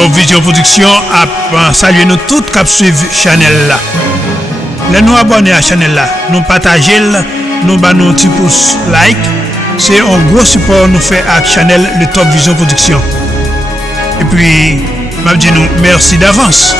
Top Vision Production a salué nous toutes qui suivent Chanel là. Les nous abonnés à la chaîne là, nous partager, nous battons un petit pouce like. C'est un gros support nous fait à Chanel le Top Vision Production. Et puis, je dis nous merci d'avance.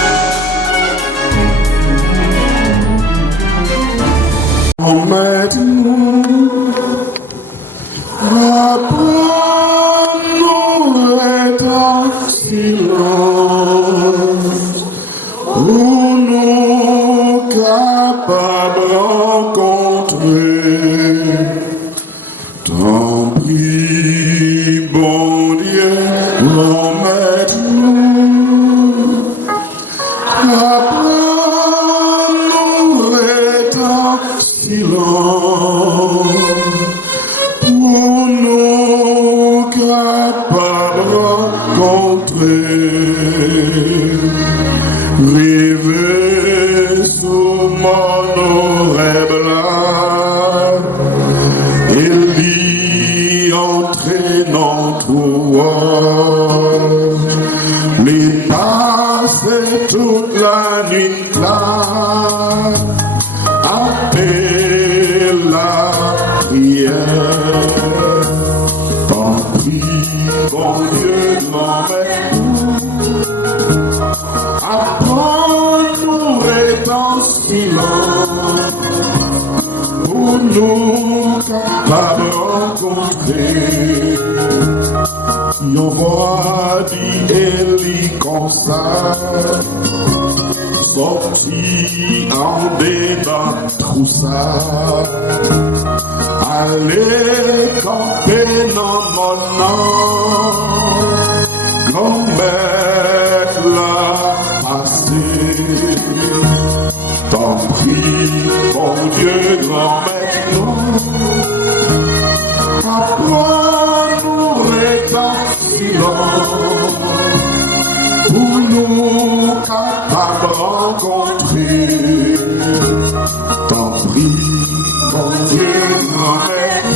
Sorti en débat troussa, allez camper dans mon nom, grand-mère l'a passé. T'en prie, bon Dieu, grand-mère, apprends-nous en silence, pour nous capables rencontrer. T'en prie, mon Dieu, grand-mère,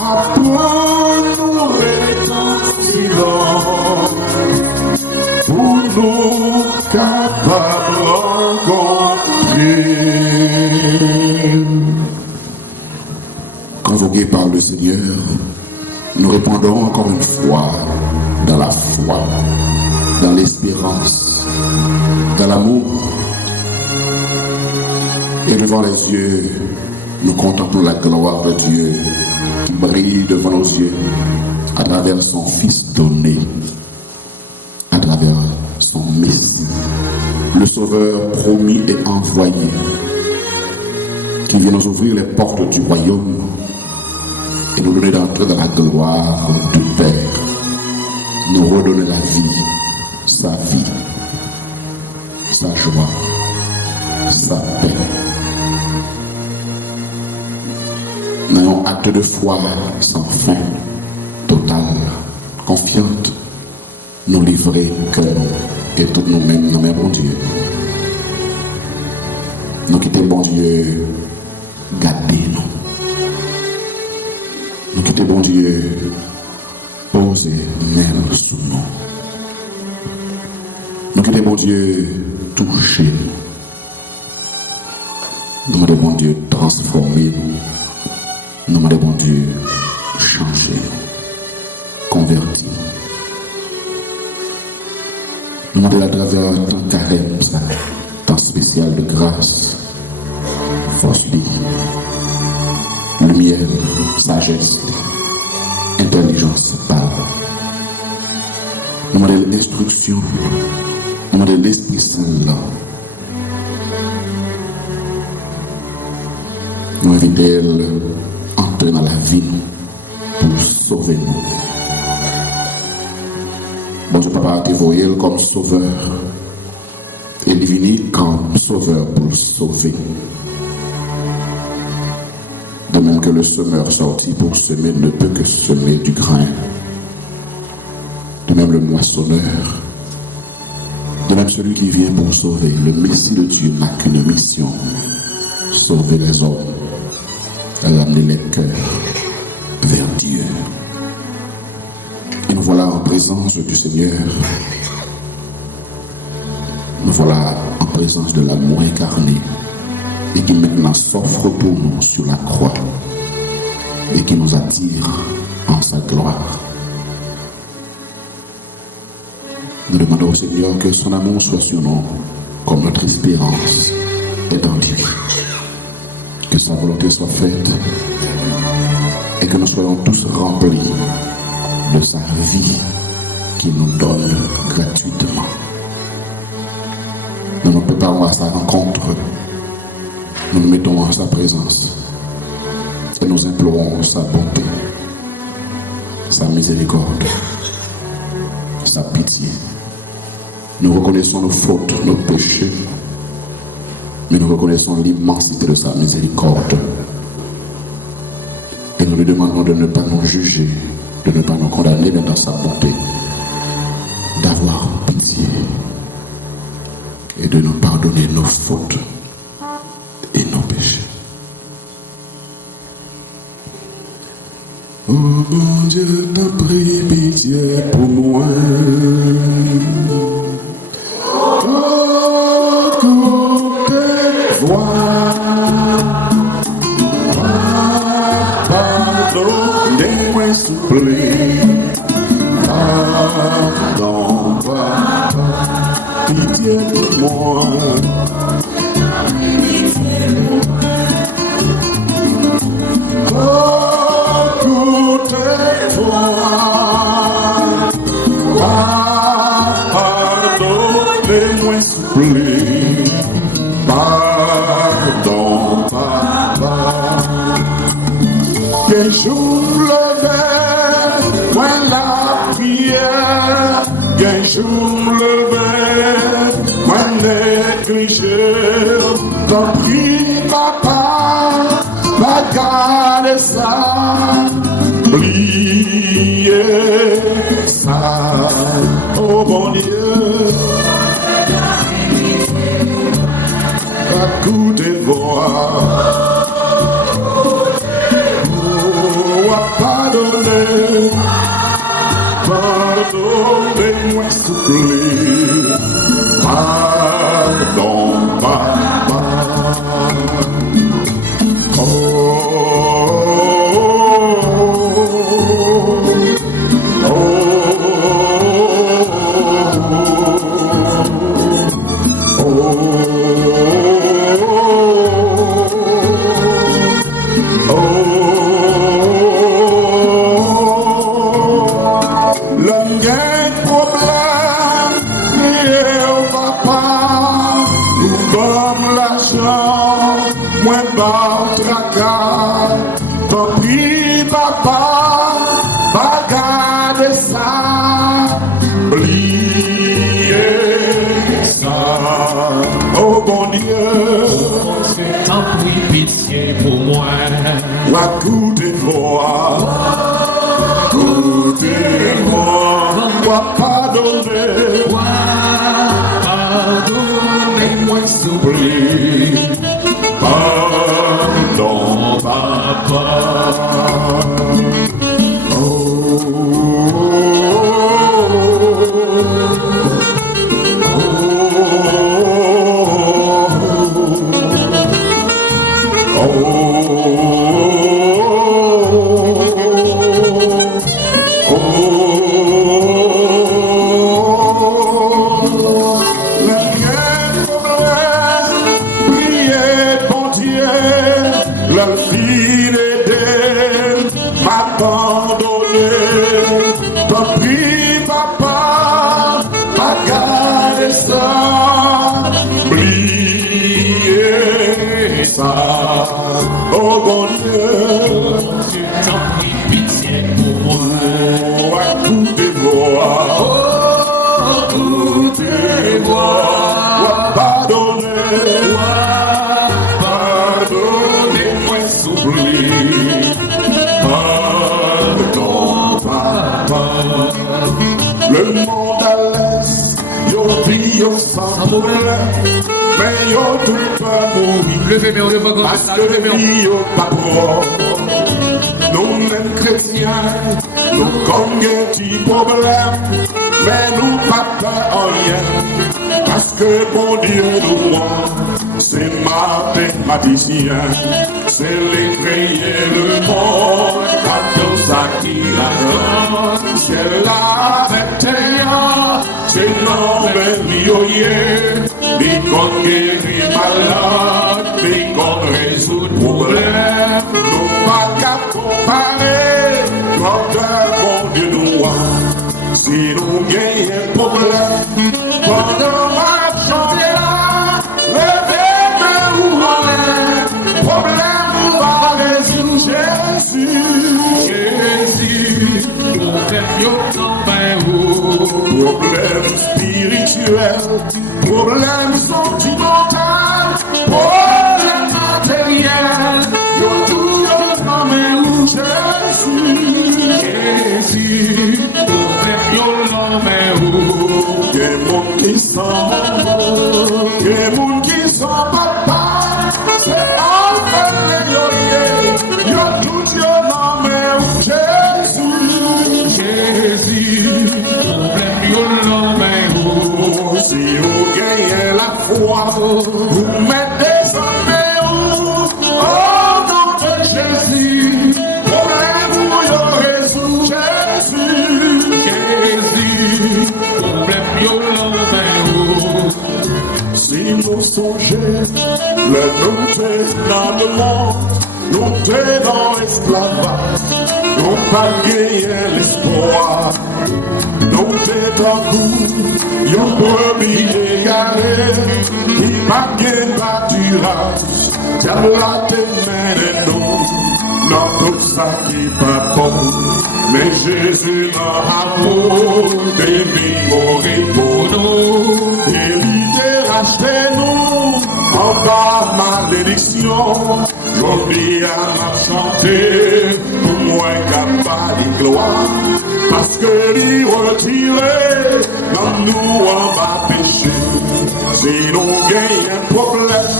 apprends-nous en silence, pour nous capables rencontrer. Convoqués par le Seigneur, nous répondons encore une fois dans la foi, dans l'espérance, dans l'amour. Et devant les yeux, nous contemplons la gloire de Dieu qui brille devant nos yeux à travers son Fils donné, à travers son Messie, le Sauveur promis et envoyé, qui vient nous ouvrir les portes du royaume et nous donner d'entrer dans la gloire du Père, nous redonner la vie, sa joie, sa paix. Nous avons acte de foi sans fin, total, confiante, nous livrer cœur et tout nous-mêmes, nos bon Dieu. Nous quitter bon Dieu, gardez-nous. Nous quitter bon Dieu, posez main sous nous. Nous quitter bon Dieu, touchez-nous. Nous demandons bon Dieu, transformez-nous. Nous demandons bon Dieu, changez-nous, convertis-nous. Nous demandons à travers un temps carême, temps spécial de grâce, force vie, lumière, sagesse, intelligence, parole. Nous demandons l'instruction, nous demandons l'Esprit Saint là. Nous invitons à entrer dans la vie pour sauver nous. Bon Dieu, Papa, te voyé comme sauveur et divini comme sauveur pour sauver. De même que le semeur sorti pour semer ne peut que semer du grain. De même le moissonneur. De même celui qui vient pour sauver. Le Messie de Dieu n'a qu'une mission. Sauver les hommes. Ramener les cœurs vers Dieu. Et nous voilà en présence du Seigneur. Nous voilà en présence de l'amour incarné et qui maintenant s'offre pour nous sur la croix et qui nous attire en sa gloire. Nous demandons au Seigneur que son amour soit sur nous comme notre espérance est en lui. Que sa volonté soit faite et que nous soyons tous remplis de sa vie qu'il nous donne gratuitement. Nous nous préparons à sa rencontre. Nous nous mettons en sa présence et nous implorons sa bonté, sa miséricorde, sa pitié. Nous reconnaissons nos fautes, nos péchés, mais nous reconnaissons l'immensité de sa miséricorde. Et nous lui demandons de ne pas nous juger, de ne pas nous condamner, mais dans sa bonté, d'avoir pitié et de nous pardonner nos fautes et nos péchés. Oh mon Dieu, t'as pris pitié pour moi. Pardonnez-moi, s'il vous plaît. Pardon, pardon, pitié pour moi. Pardonnez-moi, s'il vous plaît. Pardon, pardon. Que j'ouvre le verre, moi la prière. Que j'ouvre le verre, moi négligé. T'en prie, papa, va garder ça. Oubliez ça, oh bon Dieu. Écoutez voir. Pardonnez, pardonnez-moi s'il vous plaît. Pardon, papa. Oh, oh, oh, oh, oh, oh. Tant pis, papa, va garder ça, oubliez ça, oh bon Dieu. Tant pis, pitié pour moi. La écoutez-moi, écoutez-moi, pardonnez, pardonnez-moi s'il vous plaît. Pardon, papa. Oh, oh, oh, oh, la fidélité m'abandonner. Tant pis, papa, pas garder ça, oubliez ça, oh bon Dieu. Tant pis, pitié pour moi. Oh, écoutez-moi, Écoutez-moi, pardonnez, pardonnez-moi s'il vous plaît. Pardon, papa. Le monde à l'est, yo vit, yo sans problème, mais yo tout pas mourir. levez mes voix comme Parce ça, que levez le mes vie, yo pas propre. Nous, mêmes chrétiens, Nous comme des petits problèmes, mais nous pas peur en rien. Parce que bon Dieu nous voit, c'est mathématicien. C'est l'écrier le monde, à tout ça qui la donne. C'est la météo, c'est l'homme lioyer. Les qu'on guérit malade, les qu'on résout problème. Nous pas qu'à comparer, notre bon Dieu nous voit. Si nous gagnons problème, pendant ma chantier là, levez-moi où on est, problème nous va résoudre Jésus. Jésus, problème spirituel, problème sentimental, problème matériel, yo tout yo nommé où Jésus. Jésus, problème yo nommé où. Des monde qui sont des monde qui sont papa, c'est en fait yo tout yo nommé où Jésus. Jésus, problème yo nommé où. Si vous gagnez la foi, vous mettez en au nom de Jésus. Problème vous y résout Jésus. Jésus, problème yo nommé où. Si nous songeons, le nous t'es dans le monde, nous t'es dans l'esclavage, nous pas gagné l'espoir. Nous t'es en coup, yon brebis égaré, il pas gagné pâturage, t'as la témène nous, dans tout ça qui pas bon. Mais Jésus dans la peau, des vies mourir pour nous, et l'idée racheter nous, en bas malédiction, j'oublie à ma chanter, pour moi qu'à pas de gloire, parce que l'y retirer, dans nous on va pécher. Si nous gagnons un problème,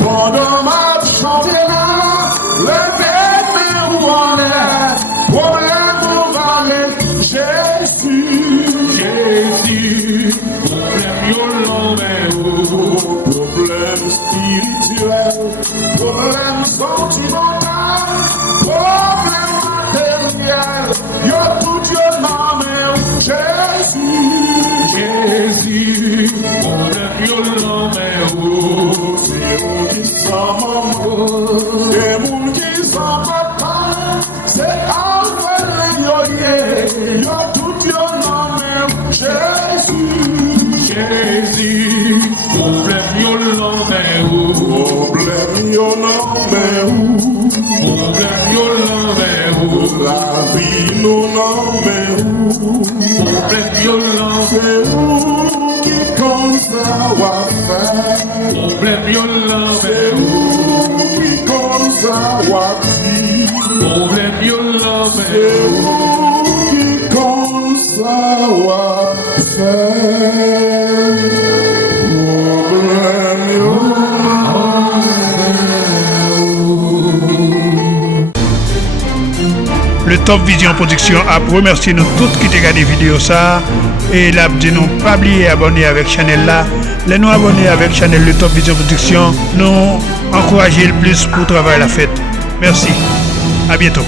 pendant ma chanter là, levez-moi où on est, problème on va les Jésus. Jésus, problème yo nommé où. Problème spirituel, problème sentimental, problème matériel, yo tout yo nommé où Jésus. Jésus, problème yo nommé où. C'est on qui s'en maman, des moun qui s'en papa, c'est Alpha yo tout yo nommé où Jésus. Jésus, problème yo nommé où. Problème yo nommé où. Problème yo nommé où. La vie nous nommé où. Problème yo nommé C'est où qui compte ça va faire. Problème yo nommé C'est où. où qui compte ça va dire. Problème yo nommé C'est où qui compte ça va faire. Problème yo Le Top Vision Production a remercié nous tous qui ont regardé la vidéo ça et l'a dit nous pas oublier abonner avec channel là. Les nous abonner avec channel Le Top Vision Production, nous encourager le plus pour travailler la fête. Merci. À bientôt.